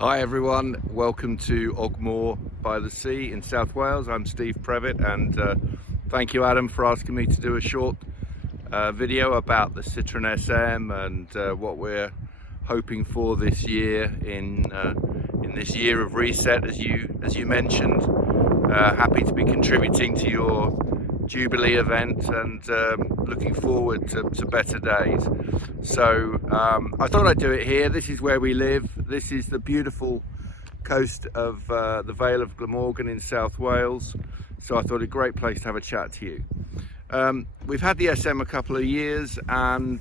Hi everyone, welcome to Ogmore by the Sea in South Wales. I'm Steve Previtt, and thank you Adam for asking me to do a short video about the Citroen SM and what we're hoping for this year in this year of reset, as you mentioned. Happy to be contributing to your Jubilee event and looking forward to better days. So I thought I'd do it here. This is where we live. This is the beautiful coast of the Vale of Glamorgan in South Wales. So I thought a great place to have a chat to you. We've had the SM a couple of years, and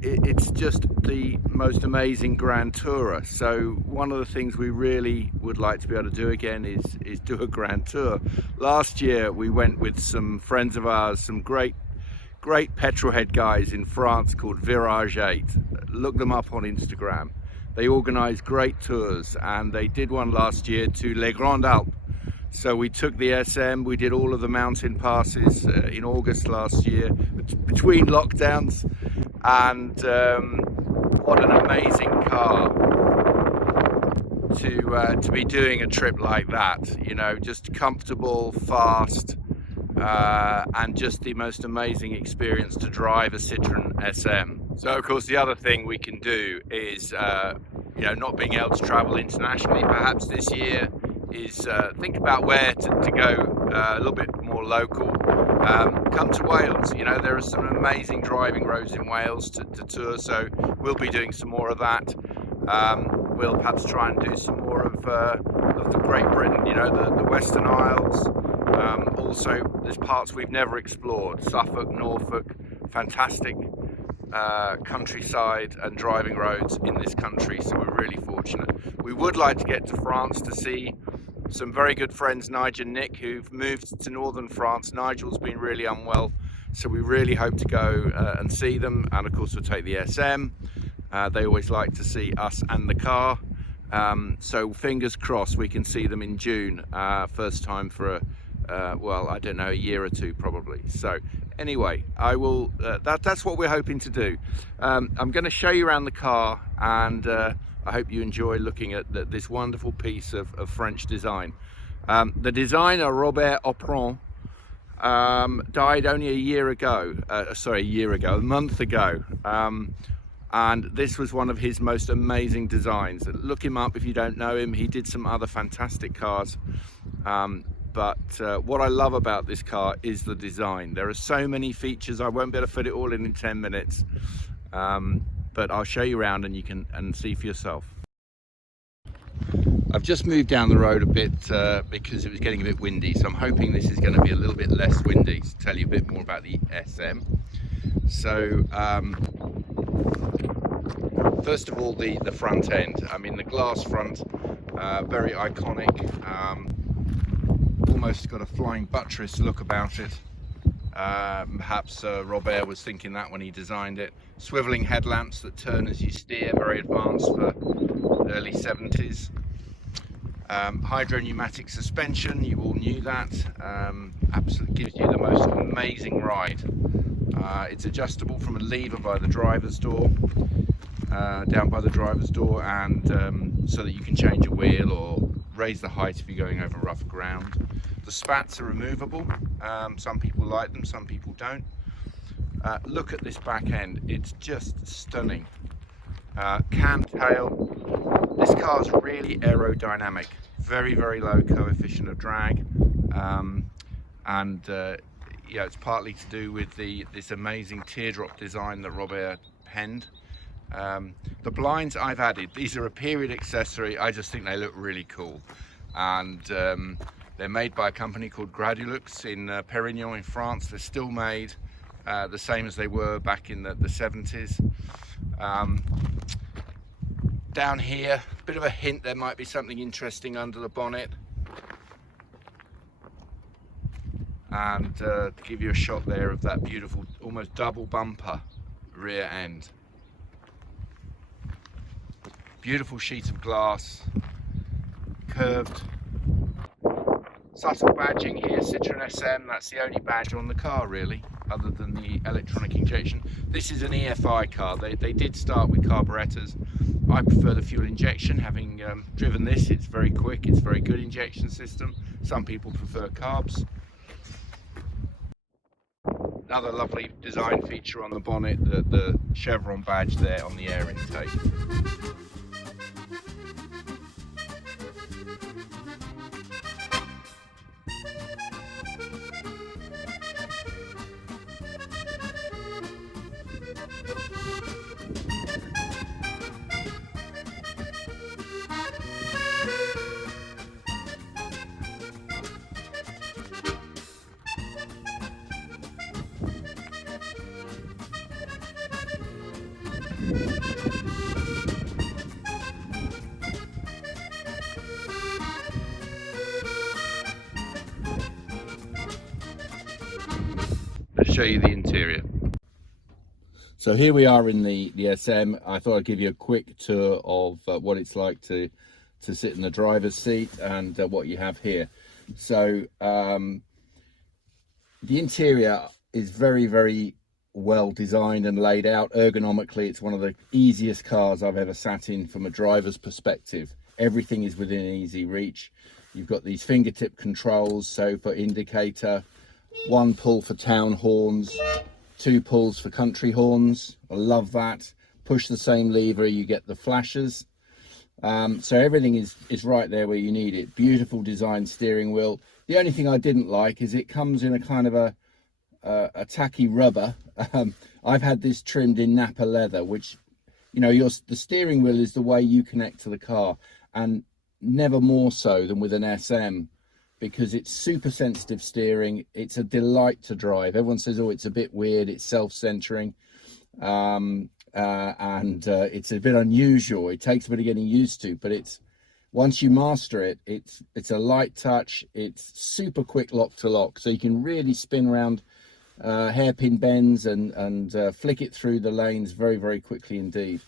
it's just the most amazing grand tourer. So one of the things we really would like to be able to do again is do a grand tour. Last year we went with some friends of ours, some great petrolhead guys in France called Virage 8. Look them up on Instagram. They organise great tours, and they did one last year to Les Grandes Alpes. So we took the SM, we did all of the mountain passes in August last year, between lockdowns, and what an amazing car to be doing a trip like that. You know, just comfortable, fast, and just the most amazing experience to drive a Citroen SM. So of course the other thing we can do is, you know, not being able to travel internationally perhaps this year, is think about where to go a little bit more local. Come to Wales. You know, there are some amazing driving roads in Wales to tour, so we'll be doing some more of that. We'll perhaps try and do some more of the Great Britain, you know, the Western Isles. Also, there's parts we've never explored: Suffolk, Norfolk, fantastic countryside and driving roads in this country, so we're really fortunate. We would like to get to France to see some very good friends, Nigel and Nick, who've moved to northern France. Nigel's been really unwell, so we really hope to go and see them, and of course we'll take the SM. They always like to see us and the car, so fingers crossed we can see them in June, first time for well, I don't know, a year or two probably. So anyway, I will that's what we're hoping to do. I'm going to show you around the car, and I hope you enjoy looking at this wonderful piece of French design. The designer, Robert Opron, died only a month ago. And this was one of his most amazing designs. Look him up if you don't know him. He did some other fantastic cars. But what I love about this car is the design. There are so many features. I won't be able to fit it all in 10 minutes. But I'll show you around and you can see for yourself. I've just moved down the road a bit because it was getting a bit windy, so I'm hoping this is going to be a little bit less windy to tell you a bit more about the SM. So first of all, the front end. I mean, the glass front, very iconic, almost got a flying buttress look about it. Perhaps Robert was thinking that when he designed it. Swiveling headlamps that turn as you steer, very advanced for early 70s. Hydro pneumatic suspension, you all knew that. Absolutely gives you the most amazing ride. It's adjustable from a lever by the driver's door, down by the driver's door, and so that you can change a wheel or raise the height if you're going over rough ground. The spats are removable. Some people like them, some people don't. Look at this back end, it's just stunning. Cam tail. This car is really aerodynamic, very low coefficient of drag, and yeah, it's partly to do with this amazing teardrop design that Robert penned. The blinds I've added, these are a period accessory. I just think they look really cool, and they're made by a company called Gradulux in Perignon in France. They're still made the same as they were back in the 70s. Down here, a bit of a hint there might be something interesting under the bonnet. And to give you a shot there of that beautiful, almost double bumper rear end. Beautiful sheet of glass, curved Subtle badging here, Citroen SM, that's the only badge on the car really, other than the electronic injection. This is an EFI car. They did start with carburetors. I prefer the fuel injection. Having driven this, it's very quick, it's a very good injection system. Some people prefer carbs. Another lovely design feature on the bonnet, the chevron badge there on the air intake. Let's show you the interior. So here we are in the SM. I thought I'd give you a quick tour of what it's like to sit in the driver's seat and what you have here. So the interior is very, very well designed and laid out. Ergonomically, it's one of the easiest cars I've ever sat in from a driver's perspective. Everything is within easy reach. You've got these fingertip controls, so for indicator, one pull for town horns, two pulls for country horns. I love that. Push the same lever, you get the flashes. So everything is right there where you need it. Beautiful design steering wheel. The only thing I didn't like is it comes in a kind of a tacky rubber. I've had this trimmed in Napa leather, which, you know, the steering wheel is the way you connect to the car, and never more so than with an SM, because it's super sensitive steering. It's a delight to drive. Everyone says, oh, it's a bit weird, it's self-centering, and it's a bit unusual. It takes a bit of getting used to, but it's, once you master it, it's a light touch. It's super quick lock to lock, so you can really spin around hairpin bends and flick it through the lanes very, very quickly indeed.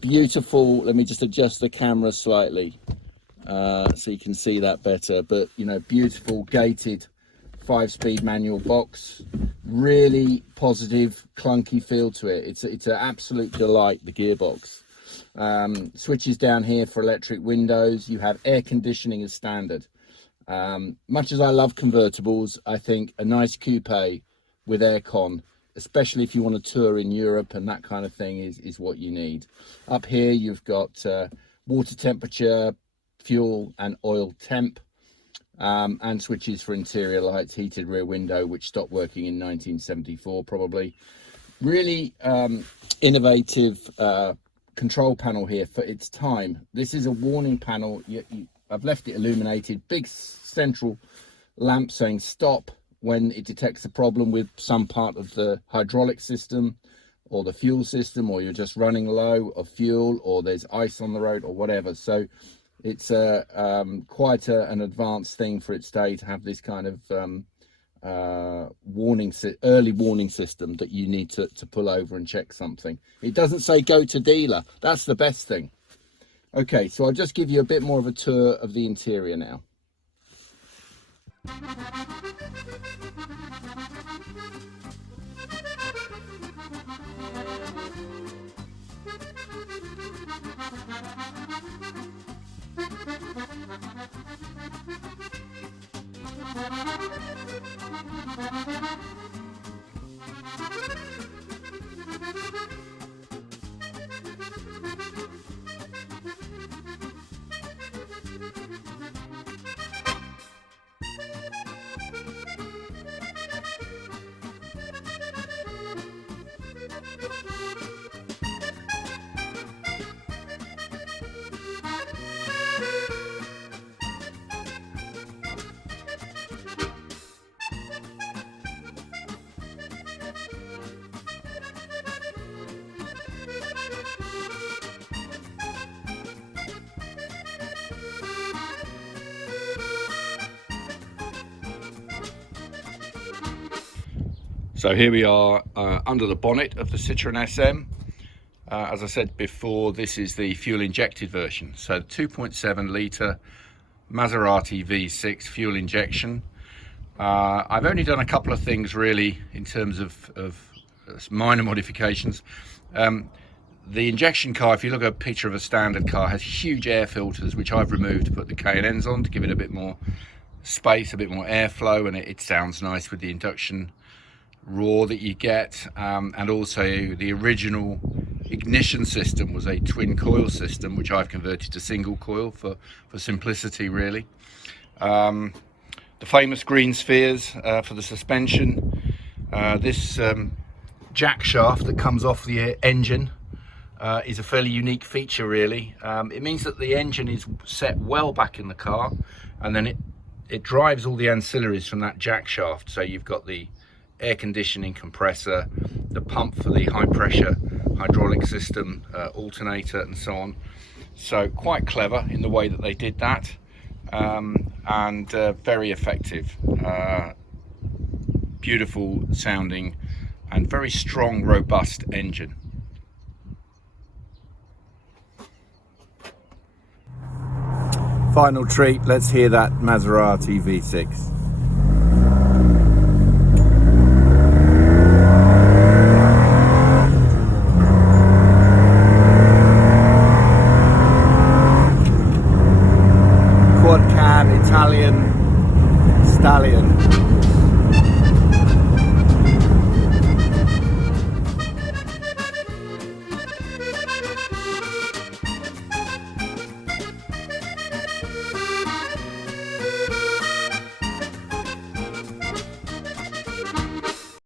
Beautiful. Let me just adjust the camera slightly so you can see that better. But you know, beautiful gated 5-speed manual box. Really positive, clunky feel to it. It's an absolute delight, the gearbox. Switches down here for electric windows. You have air conditioning as standard. Much as I love convertibles, I think a nice coupe with aircon, especially if you want to tour in Europe and that kind of thing, is what you need. Up here you've got water temperature, fuel and oil temp, and switches for interior lights, heated rear window, which stopped working in 1974 probably. Really innovative control panel here for its time. This is a warning panel. I've left it illuminated, big central lamp saying stop when it detects a problem with some part of the hydraulic system or the fuel system, or you're just running low of fuel, or there's ice on the road or whatever. So it's quite an advanced thing for its day to have this kind of early warning system that you need to pull over and check something. It doesn't say go to dealer. That's the best thing. Okay, so I'll just give you a bit more of a tour of the interior now. So here we are under the bonnet of the Citroen SM. As I said before, this is the fuel injected version. So 2.7 litre Maserati V6 fuel injection. I've only done a couple of things really in terms of minor modifications. The injection car, if you look at a picture of a standard car, has huge air filters, which I've removed to put the K&Ns on to give it a bit more space, a bit more airflow, and it sounds nice with the induction roar that you get. And also the original ignition system was a twin coil system, which I've converted to single coil for simplicity really. The famous green spheres for the suspension. This jack shaft that comes off the engine is a fairly unique feature really. It means that the engine is set well back in the car, and then it drives all the ancillaries from that jack shaft. So you've got the air conditioning compressor, the pump for the high pressure hydraulic system, alternator and so on. So quite clever in the way that they did that, and very effective, beautiful sounding and very strong, robust engine. Final treat, let's hear that Maserati V6. Quad cam Italian stallion.